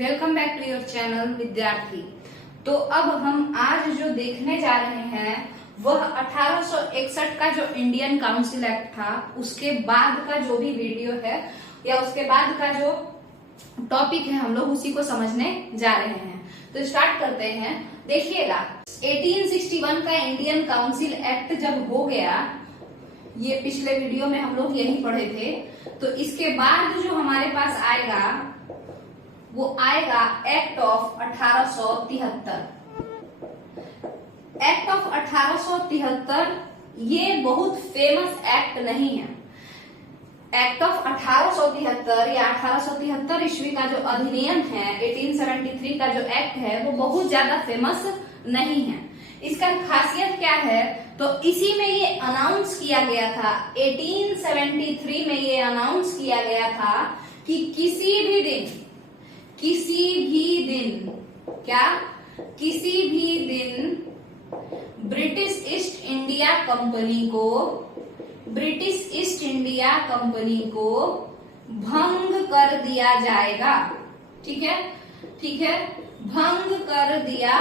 Welcome back to your channel Vidyarthi. तो अब हम आज जो देखने जा रहे हैं वह 1861 का जो इंडियन काउंसिल एक्ट था उसके बाद का जो भी वीडियो है या उसके बाद का जो टॉपिक है हम लोग उसी को समझने जा रहे हैं। तो स्टार्ट करते हैं। देखिएगा 1861 का इंडियन काउंसिल एक्ट जब हो गया, ये पिछले वीडियो में हम लोग यही पढ़े थे, तो इसके बाद जो हमारे पास आएगा वो आएगा एक्ट ऑफ 1873। एक्ट ऑफ 1873 ये बहुत फेमस एक्ट नहीं है। एक्ट ऑफ 1873 या 1873 ईस्वी का जो अधिनियम है, 1873 का जो एक्ट है वो बहुत ज्यादा फेमस नहीं है। इसका खासियत क्या है, तो इसी में ये अनाउंस किया गया था, 1873 में ये अनाउंस किया गया था कि किसी भी दिन ब्रिटिश ईस्ट इंडिया कंपनी को भंग कर दिया जाएगा। ठीक है, भंग कर दिया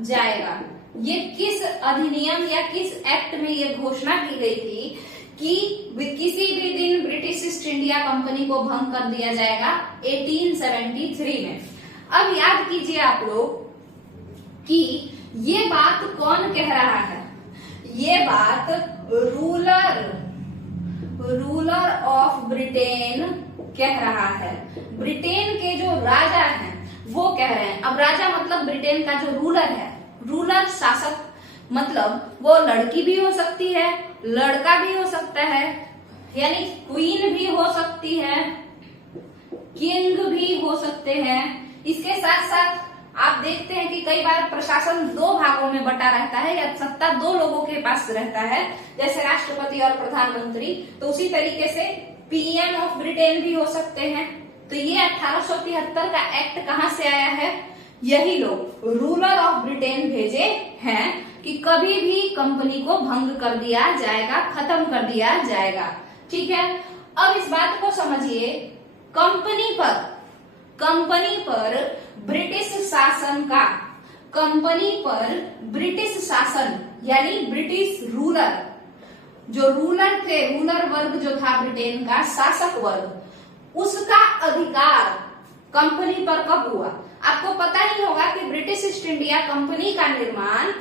जाएगा। ये किस अधिनियम या किस एक्ट में ये घोषणा की गई थी कि किसी भी दिन ब्रिटिश ईस्ट इंडिया कंपनी को भंग कर दिया जाएगा, 1873 में। अब याद कीजिए आप लोग कि ये बात कौन कह रहा है। ये बात रूलर ऑफ ब्रिटेन कह रहा है। ब्रिटेन के जो राजा हैं वो कह रहे हैं। अब राजा मतलब ब्रिटेन का जो रूलर है, रूलर शासक, मतलब वो लड़की भी हो सकती है, लड़का भी हो सकता है, यानी क्वीन भी हो सकती है, किंग भी हो सकते हैं। इसके साथ साथ आप देखते हैं कि कई बार प्रशासन दो भागों में बटा रहता है या सत्ता दो लोगों के पास रहता है, जैसे राष्ट्रपति और प्रधानमंत्री। तो उसी तरीके से पीएम ऑफ ब्रिटेन भी हो सकते हैं। तो ये 1873 का एक्ट कहाँ से आया है, यही लोग रूलर ऑफ ब्रिटेन भेजे हैं कि कभी भी कंपनी को भंग कर दिया जाएगा, खत्म कर दिया जाएगा। ठीक है, अब इस बात को समझिए, कंपनी पर ब्रिटिश शासन यानी ब्रिटिश रूलर, जो रूलर थे, रूलर वर्ग जो था ब्रिटेन का, शासक वर्ग, उसका अधिकार कंपनी पर कब हुआ। आपको पता ही होगा कि ब्रिटिश ईस्ट इंडिया कंपनी का निर्माण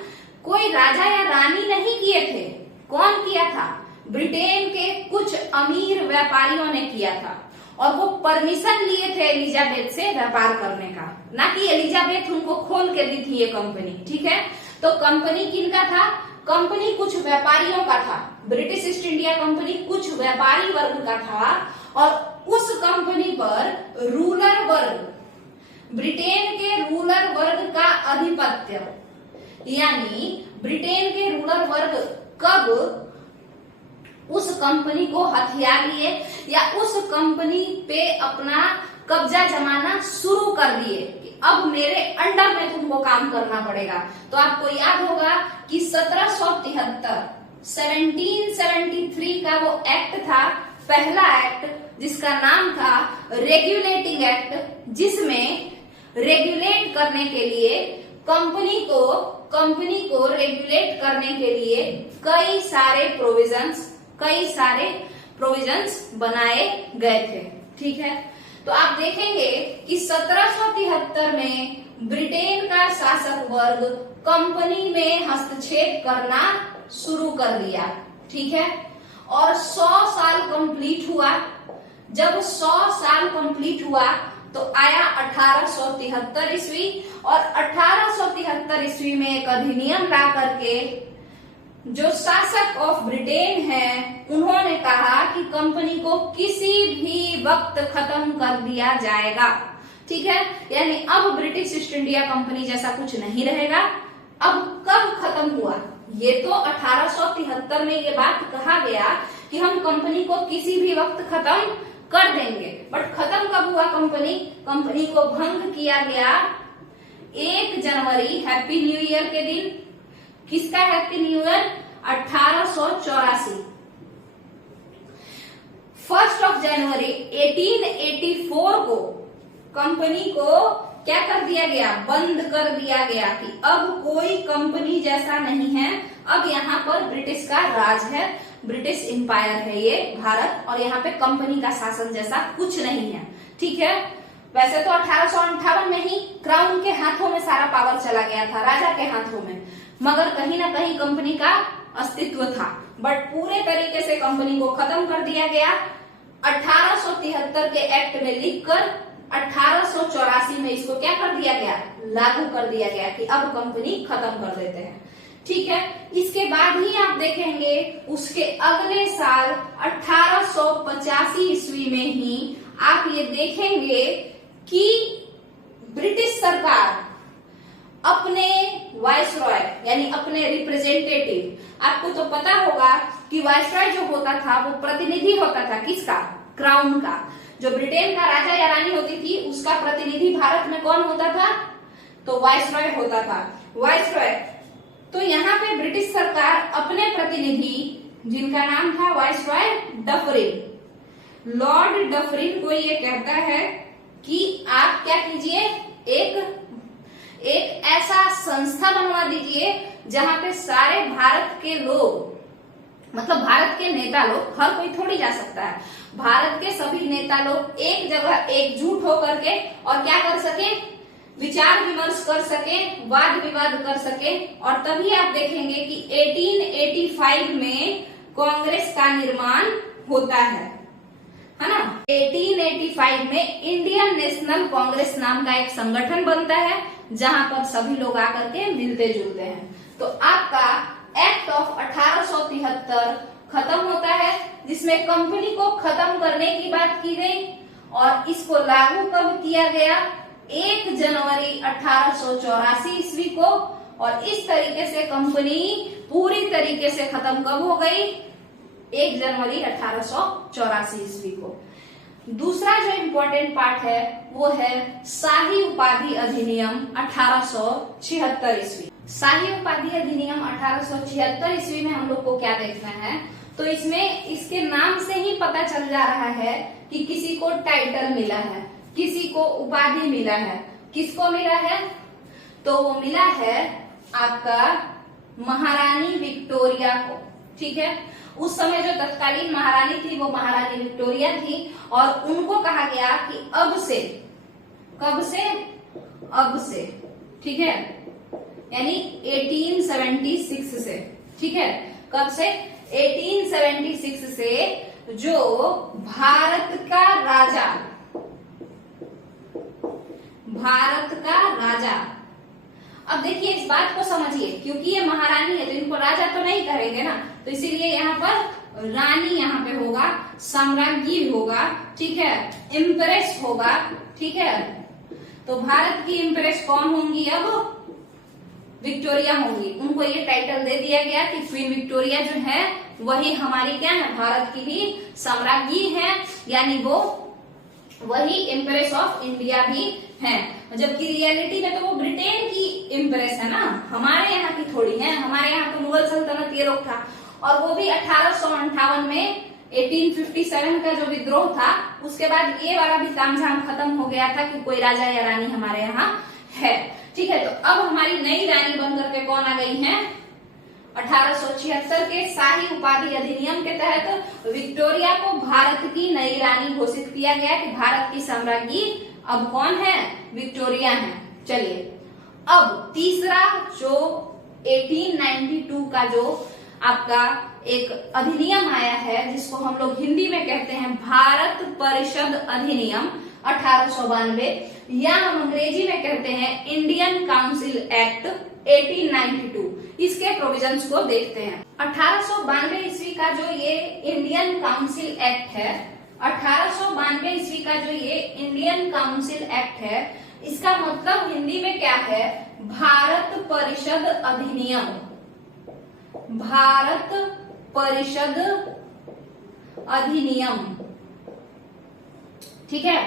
कोई राजा या रानी नहीं किए थे। कौन किया था, ब्रिटेन के कुछ अमीर व्यापारियों ने किया था, और वो परमिशन लिए थे एलिजाबेथ से व्यापार करने का, ना कि एलिजाबेथ उनको खोल के दी थी ये कंपनी। ठीक है, तो कंपनी किनका था, कंपनी कुछ व्यापारियों का था। ब्रिटिश ईस्ट इंडिया कंपनी कुछ व्यापारी वर्ग का था, और उस कंपनी पर रूलर वर्ग, ब्रिटेन के रूलर वर्ग का आधिपत्य, यानी ब्रिटेन के रूलर वर्ग कब उस कंपनी को हथिया लिए या उस कंपनी पे अपना कब्जा जमाना शुरू कर दिए कि अब मेरे अंडर में तुमको काम करना पड़ेगा। तो आपको याद होगा कि 1773 का वो एक्ट था, पहला एक्ट, जिसका नाम था रेगुलेटिंग एक्ट, जिसमें रेगुलेट करने के लिए कंपनी को रेगुलेट करने के लिए कई सारे प्रोविजंस बनाए गए थे। ठीक है, तो आप देखेंगे कि 1773 में ब्रिटेन का शासक वर्ग कंपनी में हस्तक्षेप करना शुरू कर दिया। ठीक है, और 100 साल कंप्लीट हुआ। जब 100 साल कंप्लीट हुआ तो आया 1873 ईस्वी, और 1873 ईस्वी में एक अधिनियम ला करके जो शासक ऑफ ब्रिटेन है उन्होंने कहा कि कंपनी को किसी भी वक्त खत्म कर दिया जाएगा। ठीक है, यानी अब ब्रिटिश ईस्ट इंडिया कंपनी जैसा कुछ नहीं रहेगा। अब कब खत्म हुआ, ये तो 1873 में ये बात कहा गया कि हम कंपनी को किसी भी वक्त खत्म कर देंगे, बट खत्म कब हुआ, कंपनी को भंग किया गया 1 जनवरी, हैप्पी न्यू ईयर के दिन। किसका हैप्पी न्यू ईयर, 1884। 1 जनवरी 1884 को कंपनी को क्या कर दिया गया, बंद कर दिया गया कि अब कोई कंपनी जैसा नहीं है, अब यहाँ पर ब्रिटिश का राज है, ब्रिटिश एम्पायर है ये भारत, और यहाँ पे कंपनी का शासन जैसा कुछ नहीं है। ठीक है, वैसे तो 1858 में ही क्राउन के हाथों में सारा पावर चला गया था, राजा के हाथों में, मगर कहीं ना कहीं कंपनी का अस्तित्व था, बट पूरे तरीके से कंपनी को खत्म कर दिया गया। 1873 के एक्ट में लिखकर 1884 में इसको क्या कर दिया गया, लागू कर दिया गया कि अब कंपनी खत्म कर देते हैं। ठीक है, इसके बाद ही आप देखेंगे उसके अगले साल 1885 ईस्वी में ही आप ये देखेंगे कि ब्रिटिश सरकार अपने वाइसरॉय यानी अपने रिप्रेजेंटेटिव, आपको तो पता होगा कि वाइसरॉय जो होता था वो प्रतिनिधि होता था किसका, क्राउन का। जो ब्रिटेन का राजा या रानी होती थी उसका प्रतिनिधि भारत में कौन होता था, तो वाइसरॉय होता था, वाइसरॉय। तो यहाँ पे ब्रिटिश सरकार अपने प्रतिनिधि, जिनका नाम था वाइसरॉय डफरिन, लॉर्ड डफरिन को ये कहता है कि आप क्या कीजिए, एक ऐसा संस्था बनवा दीजिए जहां पे सारे भारत के लोग, मतलब भारत के नेता लोग, हर कोई थोड़ी जा सकता है, भारत के सभी नेता लोग एक जगह एकजुट होकर के और क्या कर सके, विचार विमर्श कर सके, वाद विवाद कर सके, और तभी आप देखेंगे कि 1885 में कांग्रेस का निर्माण होता है ना। 1885 में इंडियन नेशनल कांग्रेस नाम का एक संगठन बनता है जहां पर सभी लोग आकर के मिलते जुलते हैं। तो आपका एक्ट ऑफ 1873 खत्म होता है, जिसमें कंपनी को खत्म करने की बात की गई, और इसको लागू कब किया गया, 1 जनवरी 1884 ईस्वी को। और इस तरीके से कंपनी पूरी तरीके से खत्म कब हो गई, 1 जनवरी 1884 ईस्वी को। दूसरा जो इम्पोर्टेंट पार्ट है वो है शाही उपाधि अधिनियम 1876 ईस्वी। शाही उपाधि अधिनियम 1876 ईस्वी में हम लोग को क्या देखना है, तो इसमें इसके नाम से ही पता चल जा रहा है कि किसी को टाइटल मिला है, किसी को उपाधि मिला है। किसको मिला है, तो वो मिला है आपका महारानी विक्टोरिया को। ठीक है, उस समय जो तत्कालीन महारानी थी वो महारानी विक्टोरिया थी, और उनको कहा गया कि अब से, कब से, अब से, ठीक है, यानी 1876 से, ठीक है, कब से, 1876 से जो भारत का राजा, भारत का राजा, अब देखिए इस बात को समझिए, क्योंकि ये महारानी है तो इनको राजा तो नहीं कहेंगे ना, तो इसीलिए यहाँ पर रानी यहाँ पे होगा, साम्राज्ञी होगा, ठीक है, इम्प्रेस होगा, ठीक है। तो भारत की इम्प्रेस कौन होंगी, अब विक्टोरिया होंगी। उनको ये टाइटल दे दिया गया कि क्वीन विक्टोरिया जो है वही हमारी क्या है, भारत की भी साम्राज्ञी है, यानी वो वही इम्प्रेस ऑफ इंडिया भी है। जबकि रियलिटी में तो वो ब्रिटेन की इम्प्रेस है ना, हमारे यहाँ की थोड़ी है। हमारे यहाँ तो मुगल सल्तनत ये लोग था, और वो भी 1858 में 1857 का जो विद्रोह था उसके बाद ये वाला भी तामझाम खत्म हो गया था कि कोई राजा या रानी हमारे यहाँ है। ठीक है, तो अब हमारी नई रानी बनकर के कौन आ गई है, 1876 के शाही उपाधि अधिनियम के तहत विक्टोरिया को भारत की नई रानी घोषित किया गया कि भारत की साम्राज्ञी अब कौन है, विक्टोरिया है। चलिए, अब तीसरा जो 1892 का जो आपका एक अधिनियम आया है, जिसको हम लोग हिंदी में कहते हैं भारत परिषद अधिनियम 1892, या हम अंग्रेजी में कहते हैं इंडियन काउंसिल एक्ट 1892। इसके प्रोविजंस को देखते हैं। 1892 ईस्वी का जो ये इंडियन काउंसिल एक्ट है, 1892 ईस्वी का जो ये इंडियन काउंसिल एक्ट है, इसका मतलब हिंदी में क्या है, भारत परिषद अधिनियम, भारत परिषद अधिनियम। ठीक है,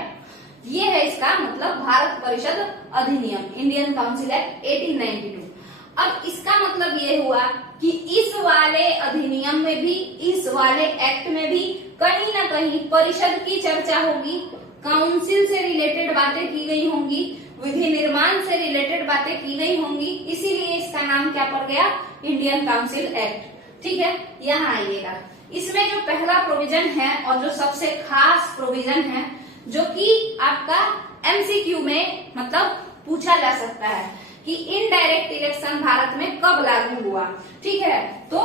ये है इसका मतलब, भारत परिषद अधिनियम, इंडियन काउंसिल एक्ट 1892। अब इसका मतलब ये हुआ कि इस वाले अधिनियम में भी, इस वाले एक्ट में भी कहीं ना कहीं परिषद की चर्चा होगी, काउंसिल से रिलेटेड बातें की गई होंगी, विधि निर्माण से रिलेटेड बातें की गई होंगी, इसीलिए इसका नाम क्या पड़ गया, इंडियन काउंसिल एक्ट। ठीक है, यहाँ आइएगा। इसमें जो पहला प्रोविजन है और जो सबसे खास प्रोविजन है, जो कि आपका एमसीक्यू में मतलब पूछा जा सकता है कि इनडायरेक्ट इलेक्शन भारत में कब लागू हुआ। ठीक है, तो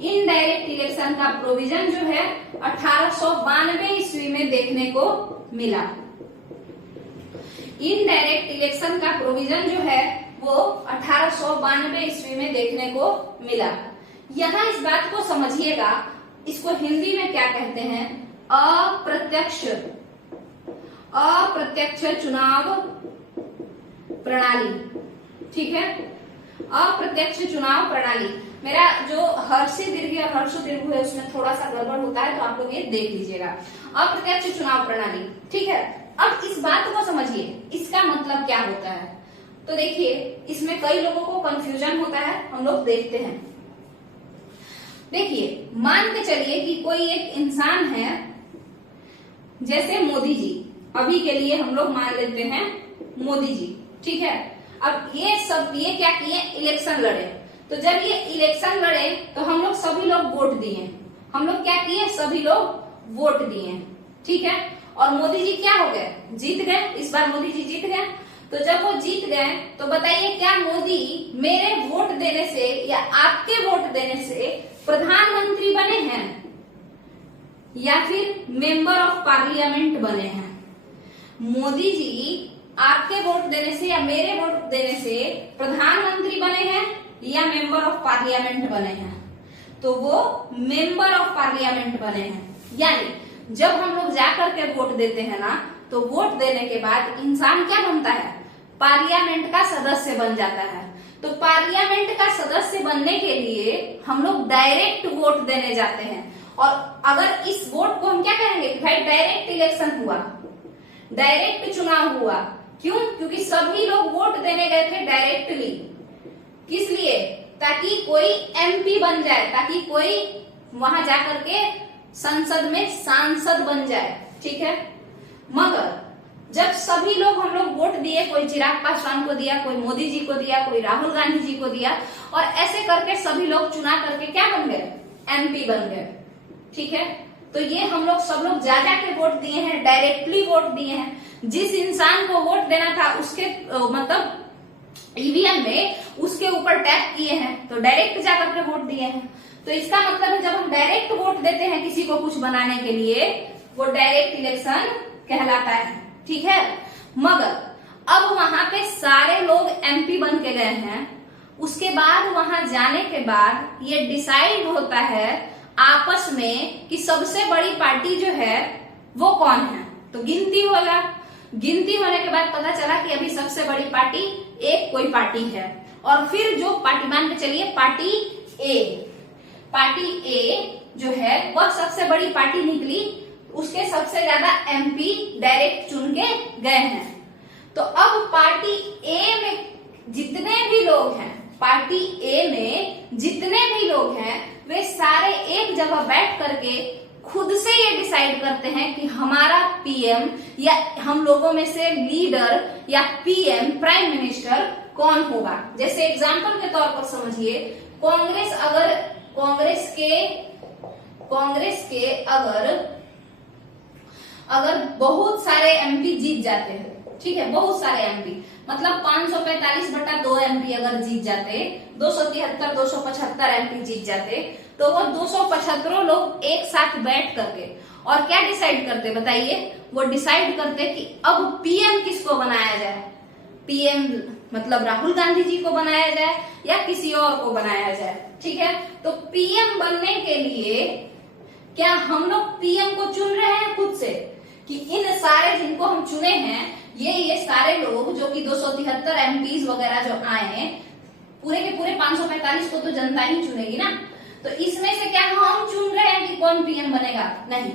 इनडायरेक्ट इलेक्शन का प्रोविजन जो है 1892 ईस्वी में देखने को मिला। इनडायरेक्ट इलेक्शन का प्रोविजन जो है वो 1892 ईस्वी में देखने को मिला। यहाँ इस बात को समझिएगा, इसको हिंदी में क्या कहते हैं, अप्रत्यक्ष चुनाव प्रणाली। ठीक है, अप्रत्यक्ष चुनाव प्रणाली। मेरा जो हर्षी दीर्घ और हर्षो दीर्घ है उसमें थोड़ा सा गड़बड़ होता है, तो आप लोग ये देख लीजिएगा। अप्रत्यक्ष चुनाव प्रणाली। ठीक है, अब इस बात को समझिए, इसका मतलब क्या होता है। तो देखिए, इसमें कई लोगों को कंफ्यूजन होता है, हम लोग देखते हैं। देखिए, मान के चलिए कि कोई एक इंसान है, जैसे मोदी जी, अभी के लिए हम लोग मान लेते हैं मोदी जी। ठीक है, अब ये क्या किए, इलेक्शन लड़े। तो जब ये इलेक्शन लड़े तो हम लोग सभी लोग वोट दिए। हम लोग क्या किए, सभी लोग वोट दिए। ठीक है, और मोदी जी क्या हो गए, जीत गए। इस बार मोदी जी जीत गए। तो जब वो जीत गए तो बताइए, क्या मोदी मेरे वोट देने से या आपके वोट देने से प्रधानमंत्री बने हैं या फिर मेंबर ऑफ पार्लियामेंट बने हैं? मोदी जी आपके वोट देने से या मेरे वोट देने से प्रधानमंत्री बने हैं या मेंबर ऑफ पार्लियामेंट बने हैं? तो वो मेंबर ऑफ पार्लियामेंट बने हैं। यानी जब हम लोग जाकर के वोट देते हैं ना, तो वोट देने के बाद इंसान क्या बनता है, पार्लियामेंट का सदस्य बन जाता है। तो पार्लियामेंट का सदस्य बनने के लिए हम लोग डायरेक्ट वोट देने जाते हैं। और अगर इस वोट को हम क्या कहेंगे कि भाई डायरेक्ट इलेक्शन हुआ, डायरेक्ट चुनाव हुआ। क्यों? क्योंकि सभी लोग वोट देने गए थे डायरेक्टली। किस लिए? ताकि कोई एमपी बन जाए, ताकि कोई वहां जाकर के संसद में सांसद बन जाए। ठीक है, मगर जब सभी लोग हम लोग वोट दिए, कोई चिराग पासवान को दिया, कोई मोदी जी को दिया, कोई राहुल गांधी जी को दिया, और ऐसे करके सभी लोग चुना करके क्या बन गए, एमपी बन गए। ठीक है, तो ये हम लोग सब लोग जा के वोट दिए हैं, डायरेक्टली वोट दिए हैं। जिस इंसान को वोट देना था उसके मतलब ईवीएम में उसके ऊपर टैप किए हैं, तो डायरेक्ट जाकर के वोट दिए हैं। तो इसका मतलब है, जब हम डायरेक्ट वोट देते हैं किसी को कुछ बनाने के लिए, वो डायरेक्ट इलेक्शन कहलाता है। ठीक है, मगर अब वहां पे सारे लोग एमपी बन के गए हैं। उसके बाद वहां जाने के बाद ये डिसाइड होता है आपस में कि सबसे बड़ी पार्टी जो है वो कौन है। तो गिनती होगा, गिनती होने के बाद पता चला कि अभी सबसे बड़ी पार्टी एक कोई पार्टी है। और फिर जो पार्टी, मान के चलिए पार्टी ए जो है वह सबसे बड़ी पार्टी निकली, उसके सबसे ज्यादा एमपी डायरेक्ट चुन के गए हैं। तो अब पार्टी ए में जितने भी लोग हैं, पार्टी ए में जितने भी लोग हैं, वे सारे एक जगह बैठ करके खुद से ये डिसाइड करते हैं कि हमारा पीएम या हम लोगों में से लीडर या पीएम प्राइम मिनिस्टर कौन होगा। जैसे एग्जांपल के तौर पर समझिए, कांग्रेस के अगर बहुत सारे एमपी जीत जाते हैं, ठीक है, बहुत सारे एमपी मतलब 545/2 एमपी अगर जीत जाते, 273 275 एमपी जीत जाते, तो वो 275 लोग एक साथ बैठ करके और क्या डिसाइड करते बताइए, वो डिसाइड करते कि अब पीएम किसको बनाया जाए। पीएम मतलब राहुल गांधी जी को बनाया जाए या किसी और को बनाया जाए। ठीक है, तो पीएम बनने के लिए क्या हम लोग पीएम को चुन रहे हैं खुद से, कि इन सारे जिनको हम चुने हैं, ये सारे लोग जो कि 273 एमपीज वगैरह जो आए हैं, पूरे के पूरे 545 को तो जनता ही चुनेगी ना। तो इसमें से क्या हम चुन रहे हैं कि कौन पीएम बनेगा? नहीं,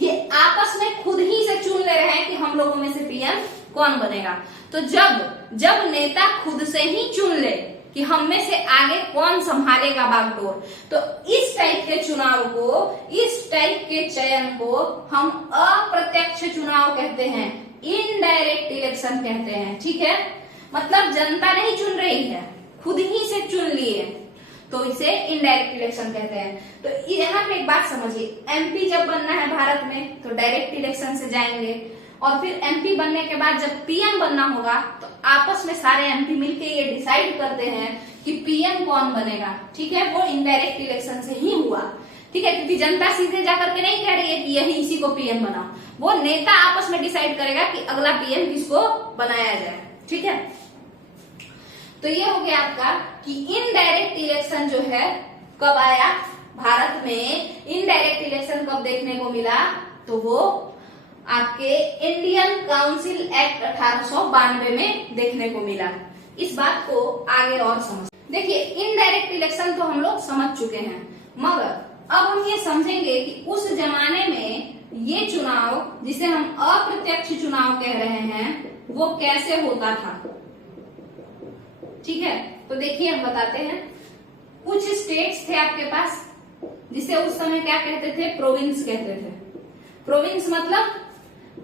ये आपस में खुद ही से चुन ले रहे हैं कि हम लोगों में से पीएम कौन बनेगा। तो जब नेता खुद से ही चुन ले कि हम में से आगे कौन संभालेगा बागडोर, तो इस टाइप के चुनाव को, इस टाइप के चयन को हम अप्रत्यक्ष चुनाव कहते हैं। इनडायरेक्ट इलेक्शन कहते हैं। ठीक है, मतलब जनता नहीं चुन रही है, खुद ही से चुन लिए, तो इसे इनडायरेक्ट इलेक्शन कहते हैं। तो यहाँ पे एक बात समझिए, एमपी जब बनना है भारत में तो डायरेक्ट इलेक्शन से जाएंगे, और फिर एमपी बनने के बाद जब पीएम बनना होगा तो आपस में सारे एमपी मिलके ये डिसाइड करते हैं कि पीएम कौन बनेगा। ठीक है, वो इनडायरेक्ट इलेक्शन से ही हुआ। ठीक है, क्योंकि जनता सीधे जाकर के नहीं कह रही है कि यही इसी को पीएम बनाओ, वो नेता आपस में डिसाइड करेगा कि अगला पीएम किसको बनाया जाए। ठीक है, तो ये हो गया आपका कि इनडायरेक्ट इलेक्शन जो है कब आया भारत में। इनडायरेक्ट इलेक्शन कब देखने को मिला, तो वो आपके इंडियन काउंसिल एक्ट 1892 में देखने को मिला। इस बात को आगे और समझ, देखिए इनडायरेक्ट इलेक्शन तो हम लोग समझ चुके हैं, मगर अब हम ये समझेंगे कि उस जमाने में ये चुनाव जिसे हम अप्रत्यक्ष चुनाव कह रहे हैं वो कैसे होता था। ठीक है, तो देखिए हम बताते हैं। कुछ स्टेट्स थे आपके पास जिसे उस समय क्या कहते थे, प्रोविंस कहते थे। प्रोविंस मतलब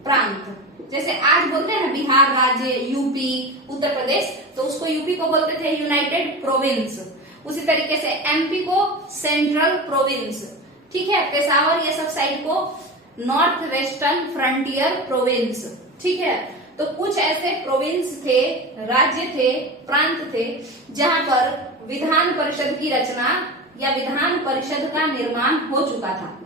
प्रांत, जैसे आज बोलते हैं ना बिहार राज्य, यूपी, उत्तर प्रदेश, तो उसको यूपी को बोलते थे यूनाइटेड प्रोविंस। उसी तरीके से एमपी को सेंट्रल प्रोविंस। ठीक है, पेशावर ये सब साइड को नॉर्थ वेस्टर्न फ्रंटियर प्रोविंस। ठीक है, तो कुछ ऐसे प्रोविंस थे, राज्य थे, प्रांत थे जहां पर विधान परिषद की रचना या विधान परिषद का निर्माण हो चुका था।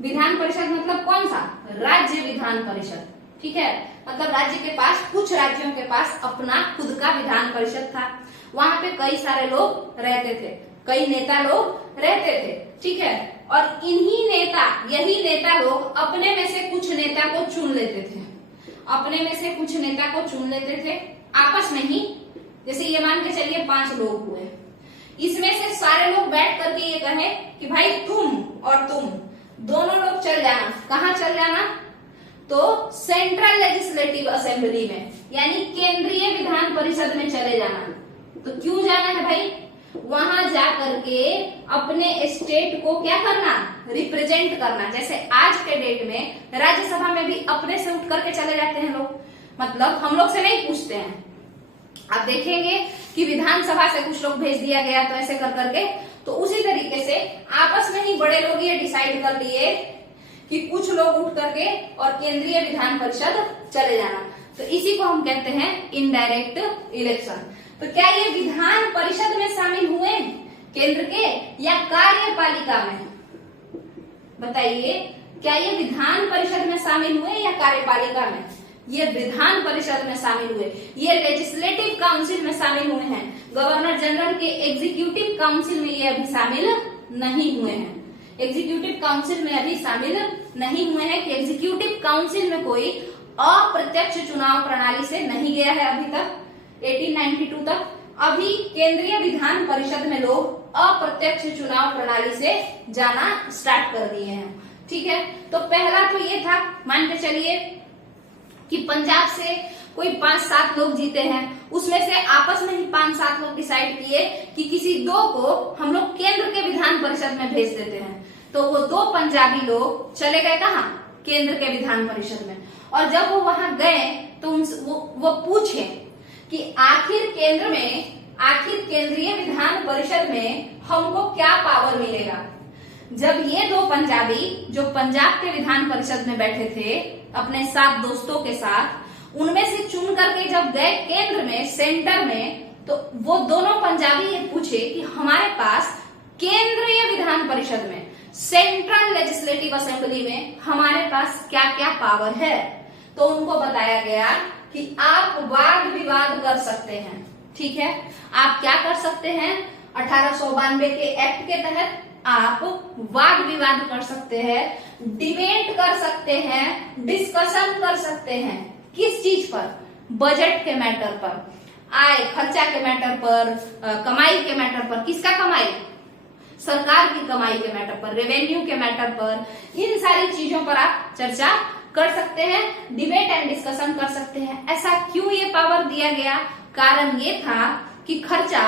विधान परिषद मतलब कौन सा, राज्य विधान परिषद। ठीक है, मतलब राज्य के पास, कुछ राज्यों के पास अपना खुद का विधान परिषद था, वहां पे कई सारे लोग रहते थे, कई नेता लोग रहते थे। ठीक है, और यही नेता लोग अपने में से कुछ नेता को चुन लेते थे, अपने में से कुछ नेता को चुन लेते थे आपस में ही। जैसे ये मान के चलिए 5 लोग हुए, इसमें से सारे लोग बैठ करके ये कहे कि भाई तुम और तुम दोनों लोग चल जाना। कहाँ चल जाना, तो सेंट्रल लेजिस्लेटिव असेंबली में, यानी केंद्रीय विधान परिषद में चले जाना। तो क्यों जाना है भाई, वहां जा करके अपने स्टेट को क्या करना, रिप्रेजेंट करना। जैसे आज के डेट में राज्यसभा में भी अपने से उठ करके चले जाते हैं लोग, मतलब हम लोग से नहीं पूछते हैं। आप देखेंगे कि विधानसभा से कुछ लोग भेज दिया गया तो ऐसे कर करके, तो उसी तरीके से आपस में ही बड़े लोग ये डिसाइड कर लिए कि कुछ लोग उठ करके और केंद्रीय विधान परिषद चले जाना। तो इसी को हम कहते हैं इनडायरेक्ट इलेक्शन। तो क्या ये विधान परिषद में शामिल हुए केंद्र के या कार्यपालिका में, बताइए, क्या ये विधान परिषद में शामिल हुए या कार्यपालिका में? ये विधान परिषद में शामिल हुए, ये लेजिस्लेटिव काउंसिल में शामिल हुए हैं। गवर्नर जनरल के एग्जीक्यूटिव काउंसिल में ये अभी शामिल नहीं हुए हैं। एग्जीक्यूटिव काउंसिल में अभी शामिल नहीं हुए हैं कि एग्जीक्यूटिव काउंसिल में कोई अप्रत्यक्ष चुनाव प्रणाली से नहीं गया है अभी तक, 1892 तक। अभी केंद्रीय विधान परिषद में लोग अप्रत्यक्ष चुनाव प्रणाली से जाना स्टार्ट कर दिए हैं। ठीक है, तो पहला तो ये था, मान के चलिए कि पंजाब से कोई 5-7 लोग जीते हैं, उसमें से आपस में ही 5-7 लोग डिसाइड किए कि किसी 2 को हम लोग केंद्र के विधान परिषद में भेज देते हैं। तो वो 2 पंजाबी लोग चले गए कहाँ, केंद्र के विधान परिषद में। और जब वो वहां गए तो वो पूछे कि आखिर केंद्रीय विधान परिषद में हमको क्या पावर मिलेगा। जब ये 2 पंजाबी जो पंजाब के विधान परिषद में बैठे थे अपने 7 दोस्तों के साथ, उनमें से चुन करके जब गए केंद्र में, सेंटर में, तो वो दोनों पंजाबी ये पूछे कि हमारे पास केंद्रीय विधान परिषद में, सेंट्रल लेजिस्लेटिव असेंबली में हमारे पास क्या क्या पावर है। तो उनको बताया गया कि आप वाद विवाद कर सकते हैं। ठीक है, आप क्या कर सकते हैं, 1892 के एक्ट के तहत आप वाद विवाद कर सकते हैं, डिबेट कर सकते हैं, डिस्कशन कर सकते हैं। किस चीज पर, बजट के मैटर पर, आय खर्चा के मैटर पर, कमाई के मैटर पर। किसका कमाई, सरकार की कमाई के मैटर पर, रेवेन्यू के मैटर पर, इन सारी चीजों पर आप चर्चा कर सकते हैं, डिबेट एंड डिस्कशन कर सकते हैं। ऐसा क्यों ये पावर दिया गया, कारण ये था कि खर्चा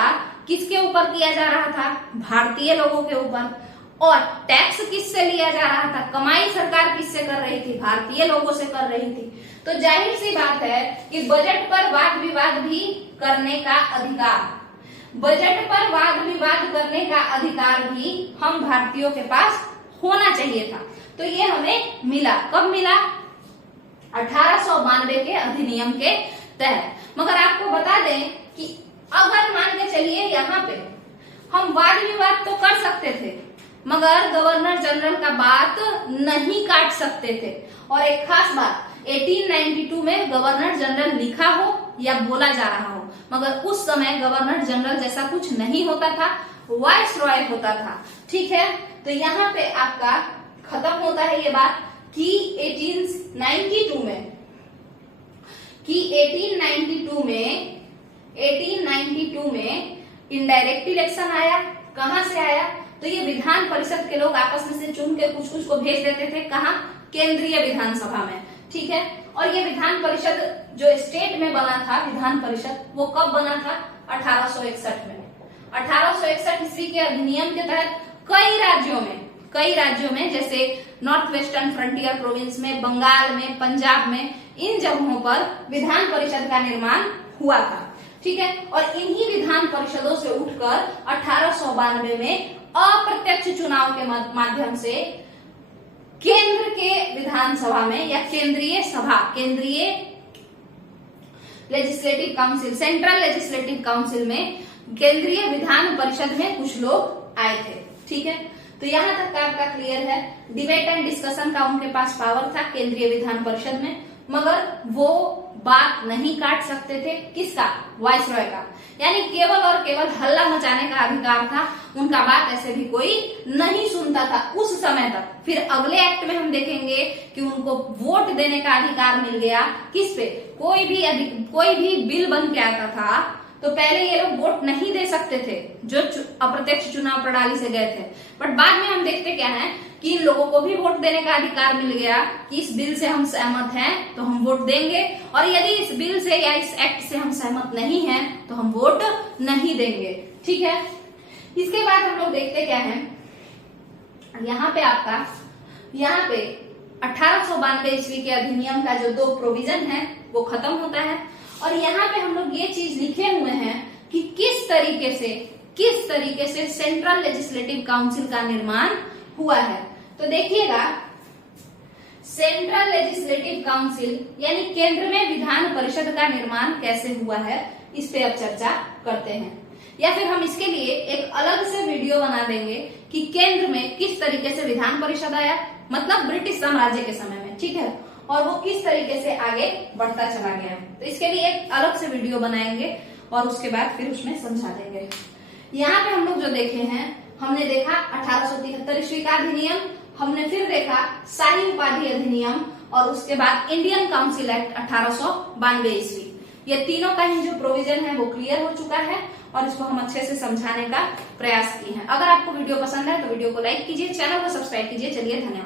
किसके ऊपर किया जा रहा था, भारतीय लोगों के ऊपर, और टैक्स किससे लिया जा रहा था, कमाई सरकार किससे कर रही थी, भारतीय लोगों से कर रही थी। तो जाहिर सी बात है कि बजट पर वाद विवाद भी करने का अधिकार, बजट पर वाद विवाद करने का अधिकार भी हम भारतीयों के पास होना चाहिए था। तो ये हमें मिला, कब मिला? 1892 के अधिनियम के तहत। मगर आपको बता दें कि अगर मान के चलिए यहाँ पे हम वाद विवाद तो कर सकते थे, मगर गवर्नर जनरल का बात नहीं काट सकते थे। और एक खास बात, 1892 में गवर्नर जनरल लिखा हो या बोला जा रहा हो, मगर उस समय गवर्नर जनरल जैसा कुछ नहीं होता था, वाइसरॉय होता था। ठीक है, तो यहाँ पे आपका खत्म होता है ये बात कि 1892 में इनडायरेक्ट इलेक्शन आया। कहां से आया? तो ये विधान परिषद के लोग आपस में से चुन के कुछ कुछ को भेज देते थे। कहा? केंद्रीय विधानसभा में। ठीक है, और ये विधान परिषद जो स्टेट में बना था विधान परिषद, वो कब बना था? 1861 में। 1861 ईस्वी के अधिनियम के तहत कई राज्यों में जैसे नॉर्थ वेस्टर्न फ्रंटियर प्रोविंस में, बंगाल में, पंजाब में, इन जगहों पर विधान परिषद का निर्माण हुआ था। ठीक है, और इन्हीं विधान परिषदों से उठकर 1892 में अप्रत्यक्ष चुनाव के माध्यम से केंद्र के विधानसभा में या केंद्रीय legislative council, central legislative council में, केंद्रीय विधान परिषद में कुछ लोग आए थे। ठीक है, तो यहाँ तक का आपका क्लियर है। डिबेट एंड डिस्कशन का उनके पास पावर था केंद्रीय विधान परिषद में, मगर वो बात नहीं काट सकते थे। किसका? वाइसरॉय का। यानी केवल और केवल हल्ला मचाने का अधिकार था, उनका बात ऐसे भी कोई नहीं सुनता था उस समय तक। फिर अगले एक्ट में हम देखेंगे कि उनको वोट देने का अधिकार मिल गया। किस पे? कोई भी बिल बन के आता था तो पहले ये लोग वोट नहीं दे सकते थे जो अप्रत्यक्ष चुनाव प्रणाली से गए थे, बट बाद में हम देखते क्या है कि इन लोगों को भी वोट देने का अधिकार मिल गया कि इस बिल से हम सहमत हैं तो हम वोट देंगे, और यदि इस बिल से या इस एक्ट से हम सहमत नहीं हैं तो हम वोट नहीं देंगे। ठीक है, इसके बाद हम लोग देखते क्या है, यहाँ पे 1892 ईस्वी के अधिनियम का जो 2 प्रोविजन है वो खत्म होता है, और यहाँ पे हम लोग ये चीज लिखे हुए हैं कि किस तरीके से सेंट्रल लेजिस्लेटिव काउंसिल का निर्माण हुआ है। तो देखिएगा, सेंट्रल लेजिस्लेटिव काउंसिल यानी केंद्र में विधान परिषद का निर्माण कैसे हुआ है, इस पे अब चर्चा करते हैं, या फिर हम इसके लिए एक अलग से वीडियो बना देंगे कि केंद्र में किस तरीके से विधान परिषद आया, मतलब ब्रिटिश साम्राज्य के समय में। ठीक है, और वो किस तरीके से आगे बढ़ता चला गया, तो इसके लिए एक अलग से वीडियो बनाएंगे और उसके बाद फिर उसमें समझा देंगे। यहाँ पे हम लोग जो देखे हैं, हमने देखा 1873 ईस्वी का अधिनियम, हमने फिर देखा शाही उपाधि अधिनियम, और उसके बाद इंडियन काउंसिल एक्ट 1892 ईस्वी। ये तीनों का ही जो प्रोविजन है वो क्लियर हो चुका है और इसको हम अच्छे से समझाने का प्रयास किए हैं। अगर आपको वीडियो पसंद है तो वीडियो को लाइक कीजिए, चैनल को सब्सक्राइब कीजिए। चलिए, धन्यवाद।